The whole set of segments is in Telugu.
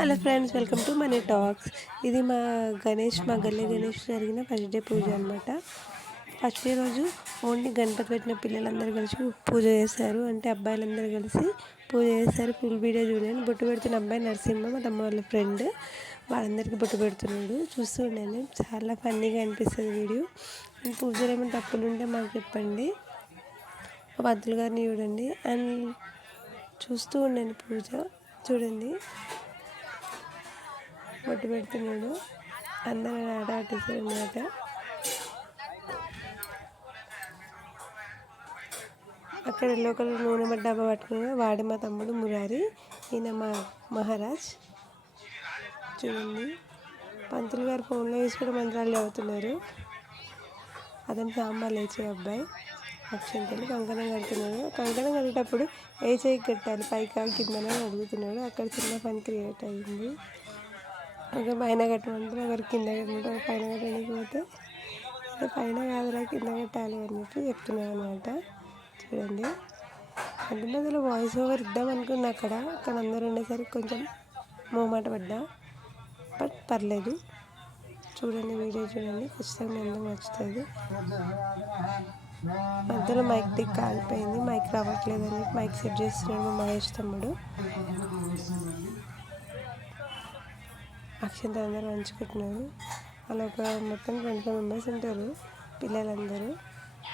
Hello friends, welcome to money talks. ఇది మా గల్లీ గణేష్ జరిగిన ఫస్ట్ డే పూజ అనమాట. ఫస్ట్ డే రోజు ఓన్లీ గణపతి పెట్టిన పిల్లలందరూ కలిసి పూజ చేశారు. అంటే అబ్బాయిలందరూ కలిసి పూజ చేశారు. ఫుల్ వీడియో చూడండి. బొట్టు పెడుతున్న అబ్బాయి నరసింహ, మా తమ్ముడు వాళ్ళ ఫ్రెండ్. వాళ్ళందరికీ బొట్టు పెడుతున్నాడు. చూస్తూ ఉండండి, చాలా ఫన్నీగా అనిపిస్తుంది వీడియో. పూజలో ఏమైనా తప్పులు ఉంటే మాకు చెప్పండి. మా పంతులు గారిని చూడండి అండ్ చూస్తూ ఉండండి. పూజ చూడండి, బొట్టు పెడుతున్నాడు. అందరూ ఆట ఆటేశారు అన్నమాట. అక్కడ ఎల్లో కలర్ నూనె డబ్బా పట్టుకున్నాడు. వాడి మా తమ్ముడు మురారి, ఈయన మా మహారాజ్. చూడండి, పంతులు గారు ఫోన్లో వేసి కూడా మంత్రాలు చదువుతున్నారు. అతను సాంబార్ లేచే అబ్బాయి. అక్షంతలు కంకణం కడుతున్నాడు. కంకణం కట్టేటప్పుడు ఏ చేయి కట్టాలి, పైకా కిందనే అడుగుతున్నాడు. అక్కడ చిన్న పని క్రియేట్ అయింది. ఒక పైన కట్టమంటారు, ఒకరు కింద కట్టమంటారు. పైన కట్టకపోతే పైన కాదురా కింద కట్టాలి అన్నట్టు చెప్తున్నాను అనమాట. చూడండి, అంటే మధ్యలో వాయిస్ ఓవర్ ఇద్దాం అనుకున్నా అక్కడ అందరూ ఉండేసరికి కొంచెం మోమాట పడ్డా, బట్ పర్లేదు. చూడండి, వీడియో చూడండి, ఖచ్చితంగా అందరం నచ్చుతుంది. మధ్యలో మైక్ టిక్ కాలిపోయింది, మైక్ రావట్లేదు అని మైక్ సెట్ చేస్తున్నాడు మా మహేష్ తమ్ముడు. అక్షంతలు అందరూ పంచుకుంటున్నారు. అలా ఒక మొత్తం 20 మెంబర్స్ ఉంటారు. పిల్లలందరూ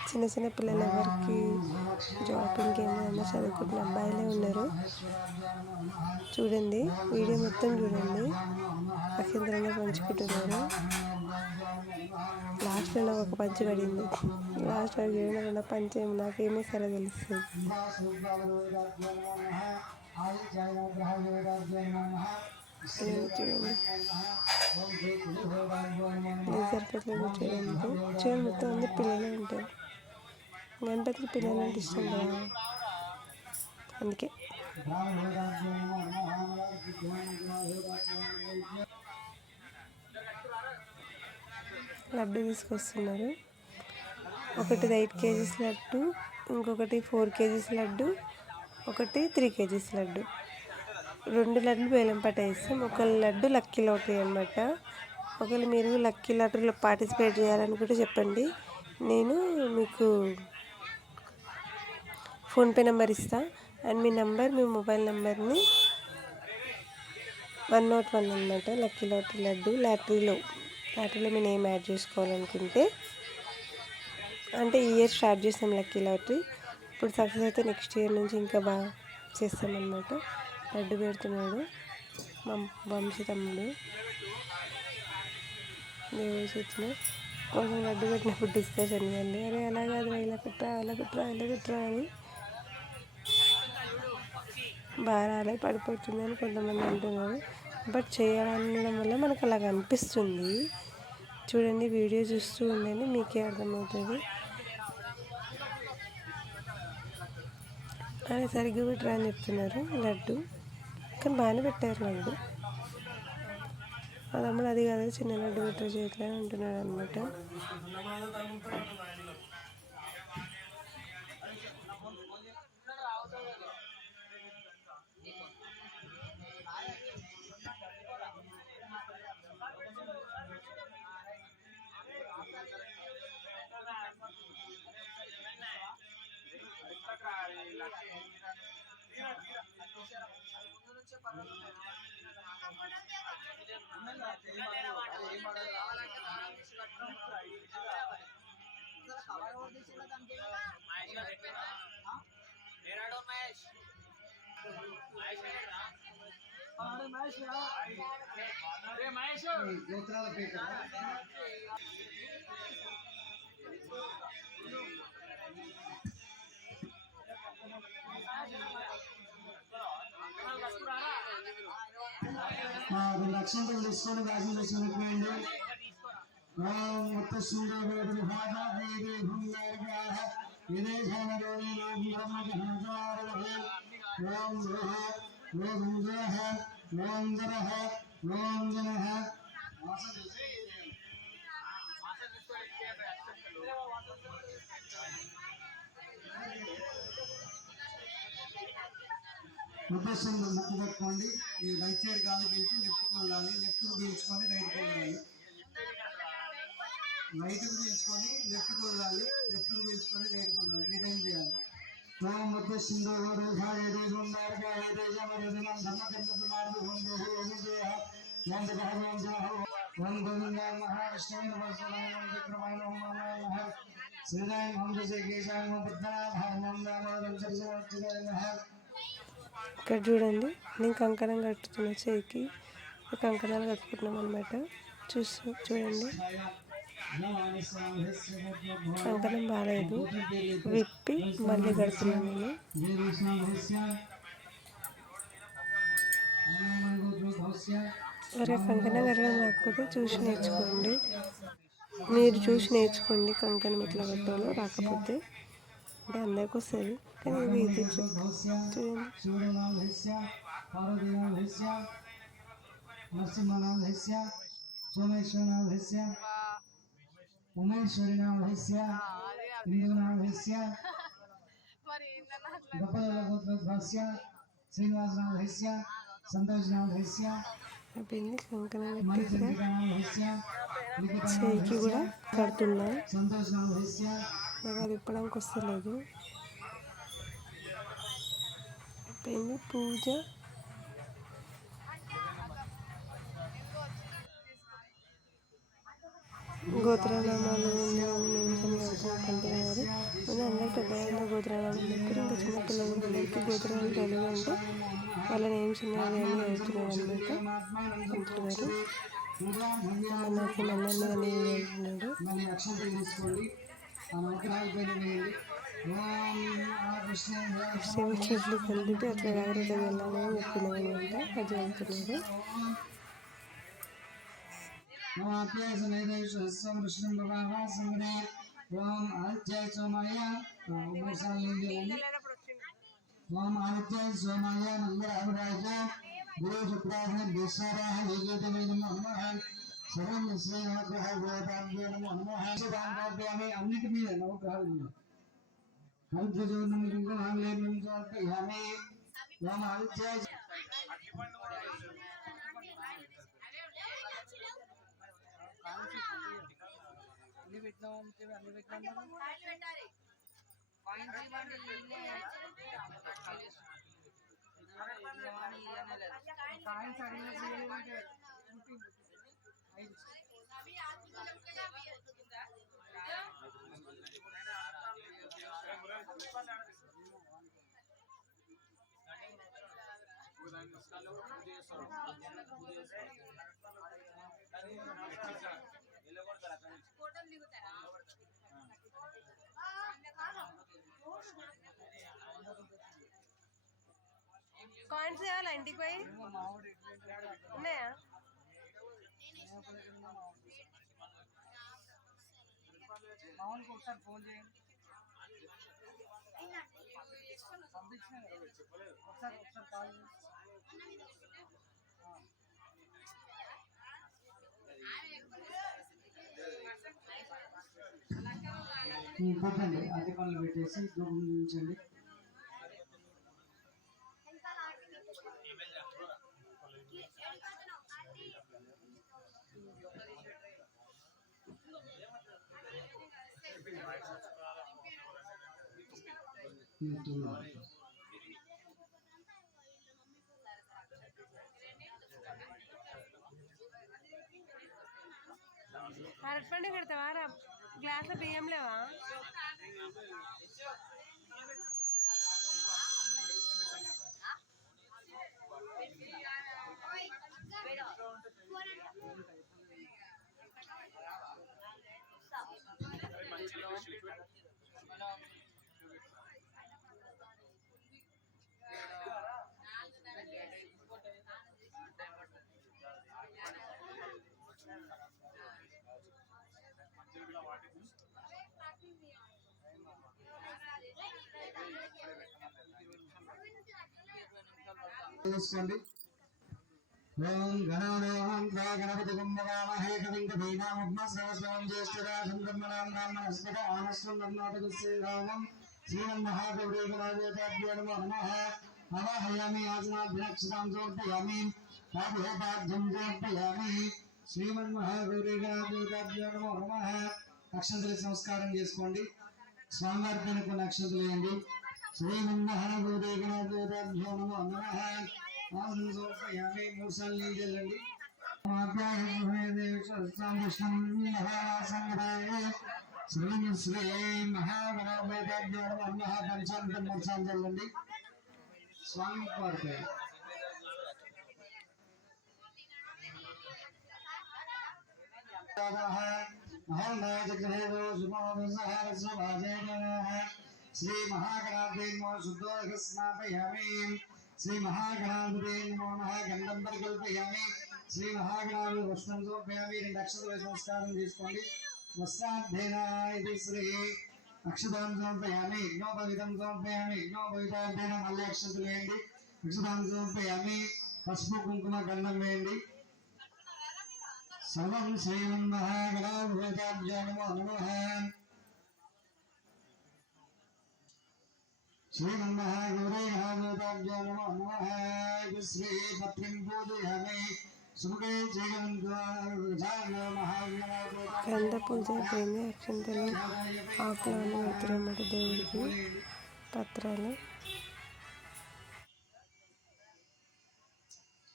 చిన్న చిన్న పిల్లలు, ఎవరికి జాబ్ ఇంకేమైనా చదువుకుంటున్న అబ్బాయిలే ఉన్నారు. చూడండి, వీడియో మొత్తం చూడండి. అక్షంతలు పంచుకుంటున్నారు. లాస్ట్లో నాకు ఒక పంచి పడింది. లాస్ట్ చూడండి, పంచి నాకేమో సరే తెలుస్తుంది. చూడండి, సరిపోతుంది. చూడండి, మొత్తం అందరు పిల్లలే ఉంటారు. గణపతికి పిల్లలు అంటే ఇష్టం కదా, అందుకే. లడ్డు తీసుకొస్తున్నారు. ఒకటి 8 kgs లడ్డు, ఇంకొకటి 4 kgs లడ్డు, ఒకటి 3 kgs లడ్డు. 2 లడ్లు బేలం పాట వేస్తాం. ఒక లడ్డు లక్కీ లాటరీ అనమాట. ఒకవేళ మీరు లక్కీ లాటరీలో పార్టిసిపేట్ చేయాలనుకుంటే చెప్పండి, నేను మీకు ఫోన్పే నెంబర్ ఇస్తాను. అండ్ మీ మొబైల్ నెంబర్ని 101 అనమాట. లక్కీ లాటరీ లడ్డు లాటరీలో మీ నేమ్ యాడ్ చేసుకోవాలనుకుంటే, అంటే ఈ ఇయర్ స్టార్ట్ చేస్తాం లక్కీ లాటరీ. ఇప్పుడు సక్సెస్ అయితే నెక్స్ట్ ఇయర్ నుంచి ఇంకా బాగా చేస్తామన్నమాట. లడ్డు పెడుతున్నాడు మా వంశీ తమ్ముడు. దేవుడి సూచన కొంచెం లడ్డు పెట్టినప్పుడు డిస్కషన్ అండి, అరే అలా కాదు, ఇలా కుట్రా అని. బాగా పడిపోతుంది అని కొంతమంది అంటున్నారు, బట్ చేయాలనడం వల్ల మనకు అలాగ అనిపిస్తుంది. చూడండి, వీడియో చూస్తూ ఉండండి, మీకే అర్థమవుతుంది. అదే సరిగ్గా పెట్టరా అని చెప్తున్నారు లడ్డు, కానీ బాగానే పెట్టారు లడ్డు. మా తమ్ముడు అది కాదు, చిన్న లడ్డు పెట్టారు చేతిలో అని అంటున్నాడు అనమాట. అక్షంతలు తీసుకొని వ్యాసం చేసుకున్నట్టు ఉద్దేశంలో ముక్కు పెట్టుకోండి. ఈ రైట్ సైడ్ గాలి పీల్చి లెఫ్ట్కి వెళ్ళాలి, లెఫ్ట్కి పీల్చుకొని రైట్కి వెళ్ళాలి, రైట్కి పీల్చుకొని లెఫ్ట్కి వెళ్ళాలి, లెఫ్ట్కి పీల్చుకొని రైట్కి వెళ్ళాలి. ఈ టైం చేయాలి. ఓం ఉద్దేశంలో రేఖాయ దేశం మార్గాయ దేశం రజనం ధర్మకర్మమార్గ హోందే హోందేహ నంద భగవాన్ జహ ఓం గోవిందాయ మహావిష్ణువే నమః విక్రమాయ నమః శ్రీరాయ హంసే కేశాయ పద్మనాభాయ నమః సరస్వతి నమః. ఇక్కడ చూడండి, నేను కంకణం కట్టుతున్న చేయికి కంకణాలు కట్టుకుంటున్నాం అనమాట. చూడండి, కంకణం బాగాలేదు, విప్పి మళ్ళీ కడుతున్నాను నేను. ఎవరైనా కంకణం కట్టడం రాకపోతే చూసి నేర్చుకోండి. మీరు చూసి నేర్చుకోండి కంకణం ఎట్లా కట్టాలో. రాకపోతే అంటే అందరికి వస్తుంది, కానీ ఇది ఈజీ ట్రిక్. చూడండి, ఉమేశ్వరినామస్య హిందూనామస్య గోపాలగోత్రస్య శ్రీనివాసనామస్య సంతోషనామస్య కంకణం పెట్టేసి చేయికి కూడా కడుతున్నా. సంతోషనామస్య నాకు అది ఇప్పడానికి వస్తలేదు. అయిపోయింది పూజ. గోత్రనామాలు నేమ్స్ అని పంతులు గారు ముందు అందరు పెద్దగా గోత్రనామాలు చెప్పారు. ఇంకా చిన్న పిల్లలందరికీ గోత్రాలు తెలియదు అంటే వాళ్ళ నేమ్స్ ఉన్నాయి అని అవుతున్నారు అనమాట పంతులు గారు. నాకు నన్ను అని అంటున్నాడు. చెట్లు కలిపి అట్లా జాగ్రత్తగా వెళ్ళాలి అని చెప్తున్నాను అనమాట. అది వెళ్తున్నాడు. ఓం ఆదిత్యాయ సోమాయ మంగళాభిరాజ గురు శుక్రాయ విశ్వరాయ విజయతమే నమః సర్వం శ్రీ నవగ్రహ గోదాభ్యో నమో నమః. అన్నిటి మీద నవగ్రహాల మీద హరిద్రజోర్ణమి ఓం ఆదిత్యాయ అన్ని పెట్టినాం అన్ని పెట్టినాం కాయిన్స్ కావాలా ఇంటికి పోయి ఉన్నాయా? మామూలుగా ఒకసారి ఫోన్ చేయండి, ఒకసారి కాల్ పెట్టండి. అదే పనులు పెట్టేసి చూపించండి. అరటిపండు కడతావా? గ్లాస్ బియ్యం లేవా? చూసుకోండి. ఓం గణానాం గణపతి కుంభవామహే కవిం కవీనాముపమశ్రవస్వం జ్యేష్ఠరాజం బ్రహ్మణాం బ్రాహ్మణస్పద ఆనస్వం నర్మాతకస్య రామం శ్రీమన్ మహాగౌరీగణాదేవతాభ్యో నమో నమః. आवाहयामि आसनाभ्यक्षतां समर्पयामि पादोपाद्यं समर्पयामि శ్రీమన్మహాగౌరీగణాధిపత్యాయ నమో నమః అక్షంతల సంస్కారం చేసుకోండి స్వామివారి పైన కొన్ని అక్షంతలు వేయండి శ్రీమన్మహాగౌరీగణాధిపత్యాయ నమో నమః ఆసనం సమర్పయామి 3 సార్లు నీళ్ళు చల్లండి శ్రీ మహాగణాధిపత్యాయ నమో నమః పంచామృతం 3 సార్లు చల్లండి స్వామి వారిపై श्री महागणाधिपते नमो शुद्धोदक स्नापयामि श्री महागणाधिपते नमो नमः गंधं परिकल्पयामि श्री महागणाधिपते वस्त्रं समर्पयामि 2 అక్షతల నమస్కారం చేసుకోండి వస్త్రాధేన ఇది శ్రీ అక్షతాం సమర్పయామి యజ్ఞోపవితం సమర్పయామి యజ్ఞోపవితాధేన మళ్ళీ అక్షతలు వేయండి అక్షతాం సమర్పయామి పసుపు కుంకుమ గంధం వేయండి सर्वं श्रीमन्महागणाधिपत्याय नमो नमः श्रीमन्महागौरीगणाधिपत्याय नमो नमः श्री पत्रिं पूजयामि सुमुखे గంధ పూజ అయిపోయింది అక్షంతలు ఆకులు అన్నీ పెడుతున్నమాట దేవుడికి పత్రాలు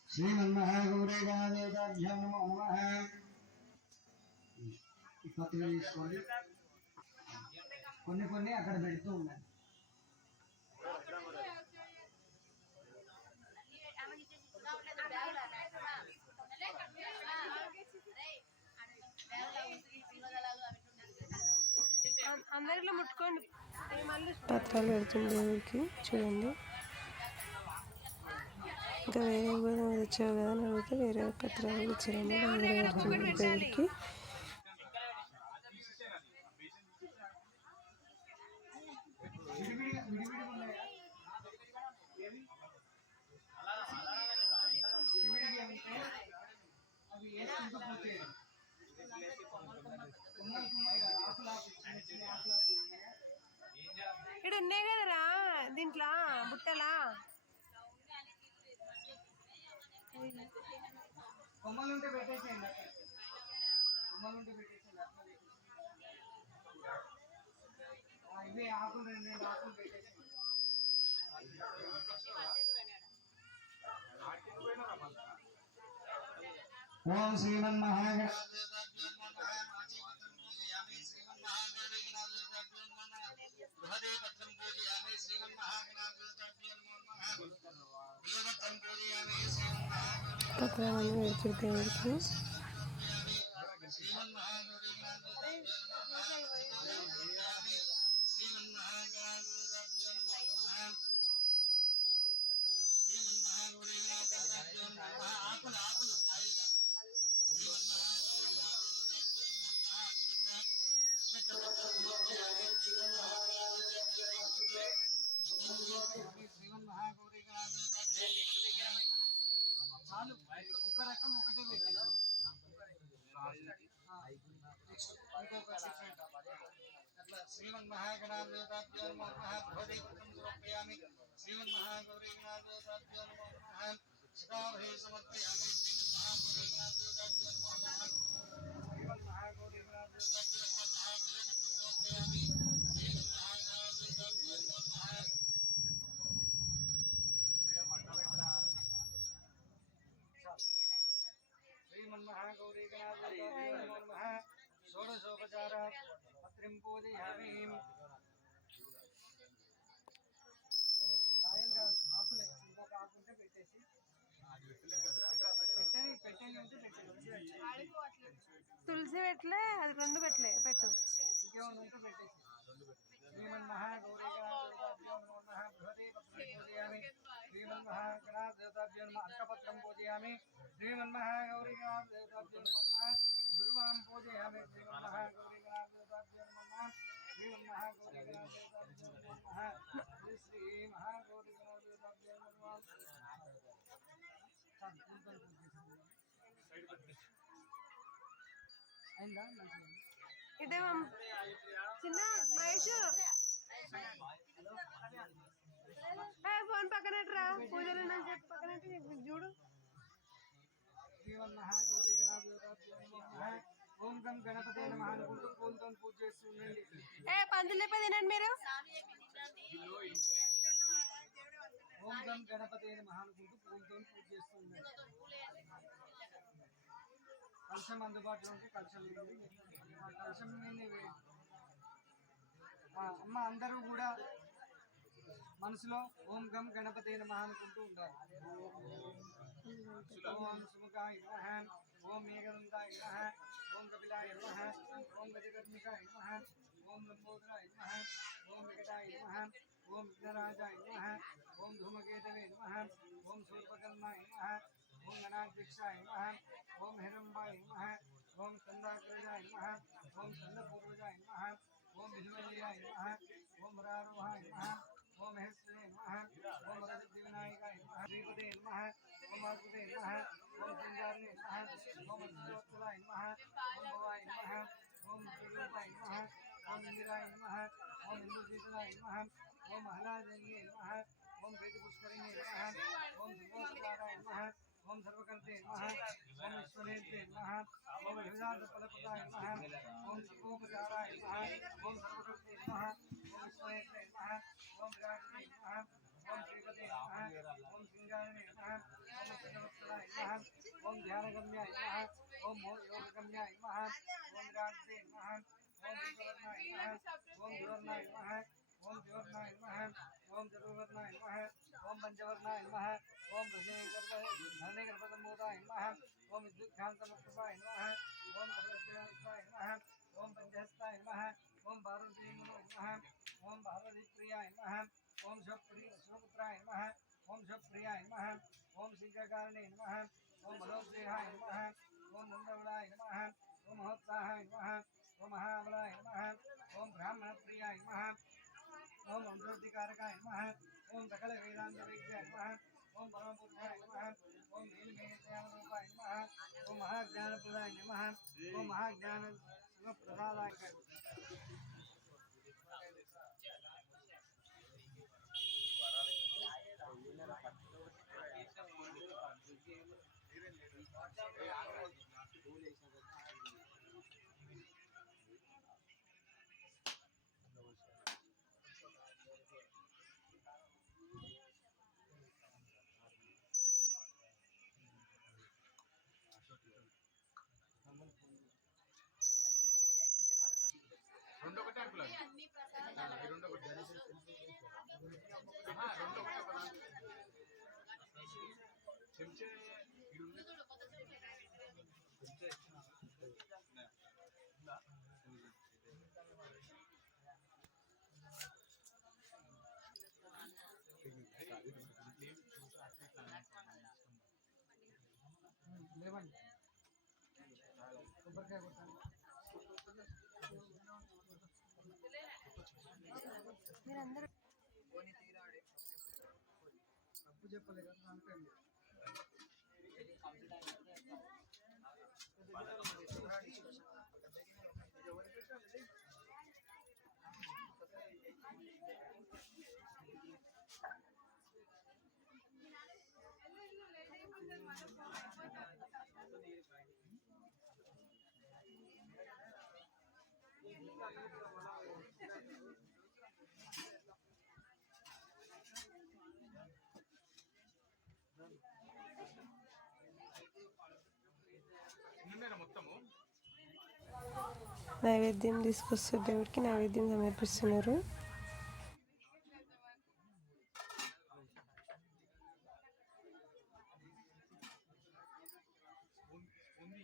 श्रीमन्महागौरीगणाधिपत्याय नमो नमः ఈ పత్రిక తీసుకోండి కొన్ని అక్కడ పెడుతూ ఉండండి అందరిలో ముట్టుకోండి పత్రాలు పెడుతుంది దేవుడికి చూడండి ఇంకా వేరే కూడా వచ్చావు కదా అని అడిగితే వేరే పత్రాలు ఇచ్చారన్నమాట అందరూ పెడుతుంది దేవుడికి ఇక్కడ ఉన్నాయి కదరా దీంట్లో బుట్టలా కొమ్మలుంటే పెట్టేసేయండి కొమ్మలుంటే పెట్టేసేయండి ఇవే ఆకులు 2 ఆకులు పెట్టేసేయండి ఓం శ్రీమన్మహాగణాధిపత్యాయ పత్రాలను పెడుతుంది దేవుడికి చాలు ఒక రకం ఒకటే పెట్టారు ఇంకొక సెకండ్ అట్లా శ్రీమన్మహాగణాధిపత్యాయ నమో నమః భగవదేవతం సమర్పయామి శ్రీమన్మహాగౌరీగణాధిపత్యాయ నమో నమః శివాభే సమర్పయామి శ్రీమన్మహాగౌరీగణాధిపత్యాయ నమో నమః శ్రీమన్మహాగౌరీగణాధిపత్యాయ నమో నమః భగవదేవతం సమర్పయామి శ్రీమన్మహాగణాధిపత్యాయ నమో నమః श्रीमन्महागौरीगणाधिपत्याय नमो नमः षोडशोपचार पत्रिं पूजयामि ఆకులే ఇంకొక ఆకుంటే పెట్టేసి తులసి పెట్టలే అది 2 పెట్టలే పెట్టు ఇంకేమన్నా ఉంటే పెట్టేసి श्रीमन्महागौरीगणाधिपत्याय नमो नमः बृहदेवपत्रं पूजयामि श्रीमन्महागणाधिपत्याय नमः अर्कपत्रं पूजयामि श्रीमन्महागौरीगणाधिपत्याय नमो नमः दुर्वां पूजयामि श्रीमन्महागौरीगणाधिपत्याय नमो नमः श्रीमन्महागौरीगणाधिपत्याय नमो नमः श्री महागौरीगणाधिपत्याय नमो అయిందా మంచిగా ఇదే చిన్న మహేష్ ఫోన్ పక్కనట్టురా పూజలు చెప్పి పక్కనట్టు చూడు. ఓం గం గణపతే నమః అనుకుంటూ పూలతో పూజ చేస్తూ ఉండండి. పందులు లేప తినండి మీరు. ఓం గం గణపతే నమః అనుకుంటూ పూలతో పూజ చేస్తూ ఉండండి. కలశం అందుబాటులో ఉంటే కలశం కలశం అమ్మ అందరూ కూడా మనసులో ఓం గం గణపతే నమః అనుకుంటూ ఉండాలి. ఓం సుముఖాయ నమః, ఓం మేఘదంతాయ నమః, ఓం కపిలాయ నమః, ఓం గజకర్ణికాయ నమః, ఓం లంబోదరాయ నమః, ఓం వికటాయ నమః, ఓం విఘ్నరాజాయ నమః, ఓం ధూమకేతవే నమః, ఓం శూర్పకర్ణాయ నమః, ఓం గణాధ్యక్షాయ నమః, ఓం హిరంబాయ నమః, ఓం స్కందాగ్రజాయ నమః, ఓం స్కందపూర్వజాయ నమః, ఓం విధువల్యాయ నమః, ఓం రారోహాయ నమః, ఓం మహేశ్వరే నమః, ఓం వరసిద్ధివినాయకాయ నమః, శ్రీపతే నమః, ఓం అద్భుతే నమః, ఓం సింగారిణే నమః, ఓం అద్భుతవత్సలాయ నమః, ఓం భవాయ నమః, ఓం శ్రీరూపాయ నమః, ఓం ఇందిరాయ నమః, ఓం ఇందుశీతలాయ నమః, ఓం మహలాజన్యే నమః, ఓం ప్రీతిపుష్కరిణే నమః, ఓం సింహోపచారాయ నమః, ఓం సర్వకర్తే నమః, ఓం విశ్వనేత్రే నమః, ఓం వివిధార్థఫలప్రదాయ నమః, ఓం సర్వోపచారాయ నమః, ఓం సర్వకర్తే నమః, ఓం విశ్వనేత్రే నమః, ఓం విరాట్నే నమః, ఓం శ్రీపతే నమః, ఓం సింగారిణే నమః, ఓం అష్టవత్సలాయ నమః, ఓం ధ్యానగమ్యాయ నమః, ఓం యోగగమ్యాయ నమః, ఓం విరాట్నే నమః, ఓం విశ్వవర్ణాయ నమః, ఓం ధువర్ణాయ నమః, ఓం త్రివర్ణాయ నమః, ఓం చతుర్వర్ణాయ నమః, ఓం పంచవర్ణాయ నమః, ఓం ధరణీగర్భసంభూతాయ నమః, ఓం విద్యుత్కాంతమస్తపాయ నమః, ఓం పరమేశ్వరాయ నమః, ఓం పంచహస్తాయ నమః, ఓం పార్వతీమునోయ నమః, ఓం పార్వతీప్రియాయ నమః, ఓం శివపుత్రాయ నమః, ఓం శివప్రియాయ నమః, ఓం శీఘ్రకారిణే నమః, ఓం బలోద్రేహాయ నమః, ఓం నందవలాయ నమః, ఓం మహోత్సాహాయ నమః, ఓం మహాబలాయ నమః, ఓం బ్రాహ్మణప్రియాయ నమః, ఓం వంశోద్ధికారకాయ నమః, ఓం సకల వేదాంత వైద్యాయ నమః, ఓం పరమపురుషాయ నమః, ఓం నీలమేఘశ్యామరూపాయ నమః, ఓం మహాజ్ఞానప్రదాయ నమః, ఓం మహాజ్ఞాన శివప్రసాదాయ. రెండో ఒకటి అనుకున్నాను రెండో ఒకటి చెంచే లేవండి కొబ్బరికాయ కొట్టాలి. మీరందరూ తప్పు చెప్పలేదు కదా అనుకోండి. నిన్నేనా మొత్తము నైవేద్యం తీసుకొస్తారు, దేవుడికి నైవేద్యం సమర్పిస్తున్నారు. ఉంది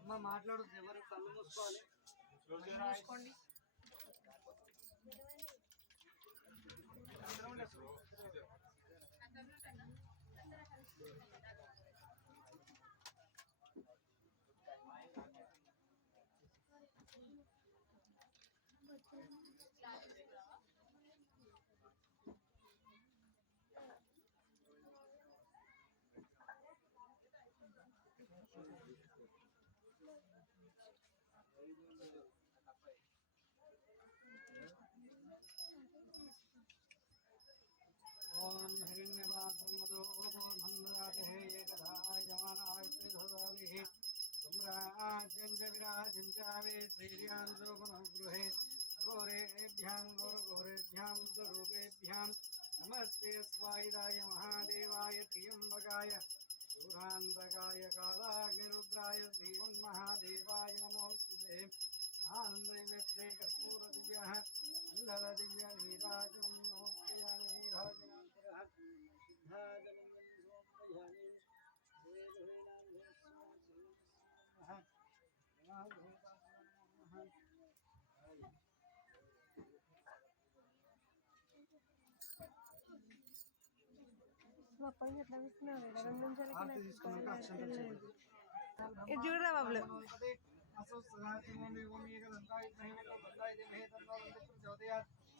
అమ్మ మాట్లాడదు, ఎవరు కళ్ళు మూసుకోవాలి. మూసుకోండి. पंचावे श्रीर्यां शोभनगृहे अघोरेभ्यां घोरघोरेभ्यां स्वरूपेभ्यां नमस्ते स्वायुधाय महादेवाय त्र्यंबकाय शूरान्तकाय कालाग्निरुद्राय श्रीमन्महादेवाय नमोस्तुते आनन्दैवेत्रे कर्पूरदिव्यः मण्डलदिव्यनीराजं नमोऽस्मयामि नीराजनान्तरः सिद्धाजलं समर्पयामि అప్పటి ఎట్లా తీసుకున్నావు 2 నిమిషాలకి ఇది చూడరా బాబులు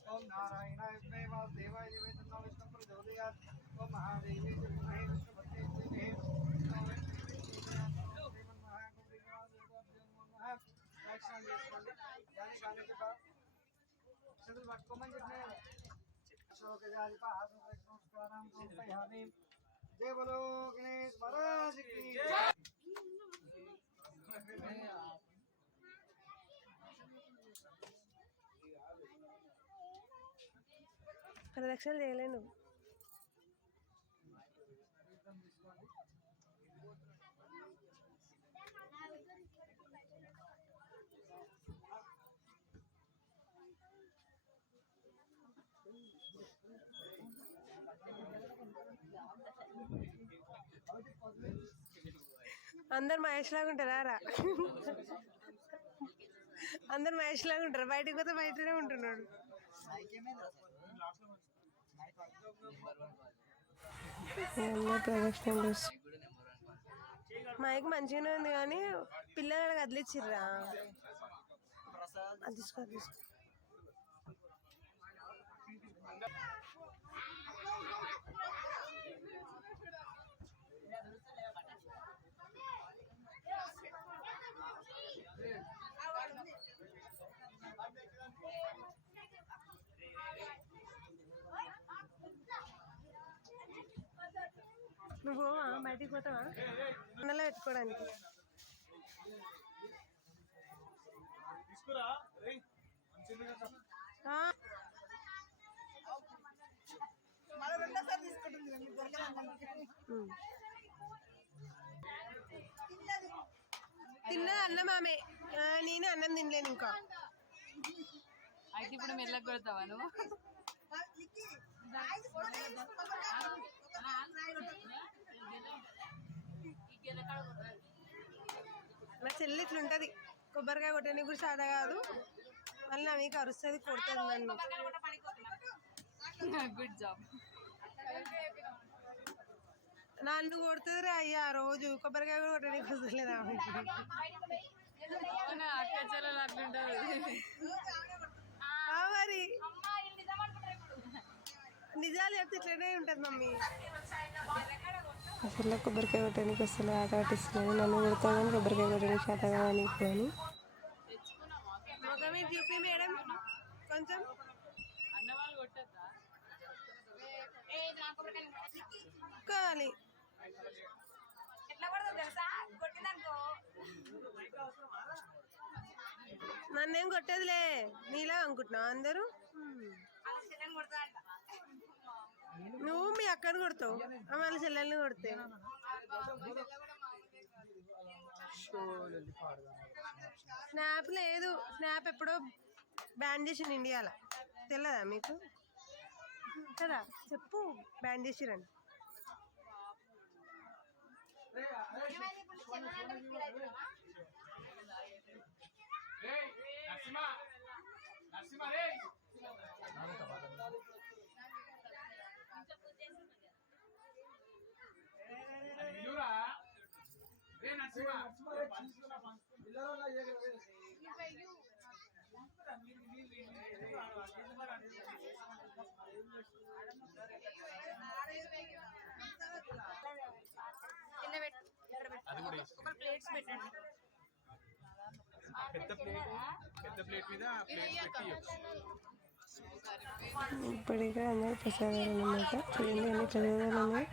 ओम नारायणाय वासुदेवाय तन्नो विष्णु प्रचोदयात् ओम महादेवी विष्णुभक्ते गाने के बाद शरीर पట్టుకోమని చెప్పినారు अशोक जाति पास नमस्कारं समर्पयामि जय बोलो गणेश महाराज की जय ప్రదక్షిణ చేయలేను అందరు మహేష్ లాగా ఉంటారా రా అందరు మహేష్ లాగా ఉంటారు బయటకు పోతే బయటనే ఉంటున్నాడు ప్రదక్షిణ మైక్ మంచిగానే ఉంది కానీ పిల్లలు కదిలిచ్చిర్రా అది తీసుకో తీసుకో నువ్వు బయటికి పోతావా అన్నలో పెట్టుకోవడానికి తిన్నది అన్నం ఆమె నేను అన్నం తినలేను ఇంకా అయితే ఇప్పుడు మెల్లగా కొడతావా నువ్వు నా చెల్లి ఇట్లుంటది కొబ్బరికాయ కొట్టడానికి కూడా సాదా కాదు మళ్ళీ నా మీకు అరుస్తుంది కొడుతుంది నన్ను గుడ్ జాబ్ నన్ను కొడుతుంది రా అయ్యా రోజు కొబ్బరికాయ కూడా కొట్టడానికి వస్తలేదా అక్క చెల్లెలు అట్లుంటారు మరి నిజాలు చెప్తే ఇట్లనే ఉంటుంది మమ్మీ అసలు కొబ్బరికాయ కొట్టడానికి వస్తలే ఆట పట్టిస్తున్నాను నన్ను కొడతామని కొబ్బరికాయ కొట్టడానికి చేత కానీ పోని మొగమే చూపి మేడం కొంచెం అన్నవాళ్ళు కొట్టద్దా కావాలి నన్నేం కొట్టేదిలే నీలా అనుకుంటున్నావు అందరూ నువ్వు మీ అక్కని కొడతావు వాళ్ళ చెల్లెల్ని కొడితే స్నాప్ లేదు స్నాప్ ఎప్పుడో బ్యాన్ చేసిండు ఇండియాలో తెలియదా మీకు కదా చెప్పు బ్యాన్ చేసిరండి ప్లేట్స్ పెట్టండి పెద్ద ప్లేట్ మీద ప్లేట్ పెట్టి ఇప్పటికే అందరూ ప్రసాదాలు అన్నమాట చూడండి అన్ని ప్రసాదాలు ఉన్నాయి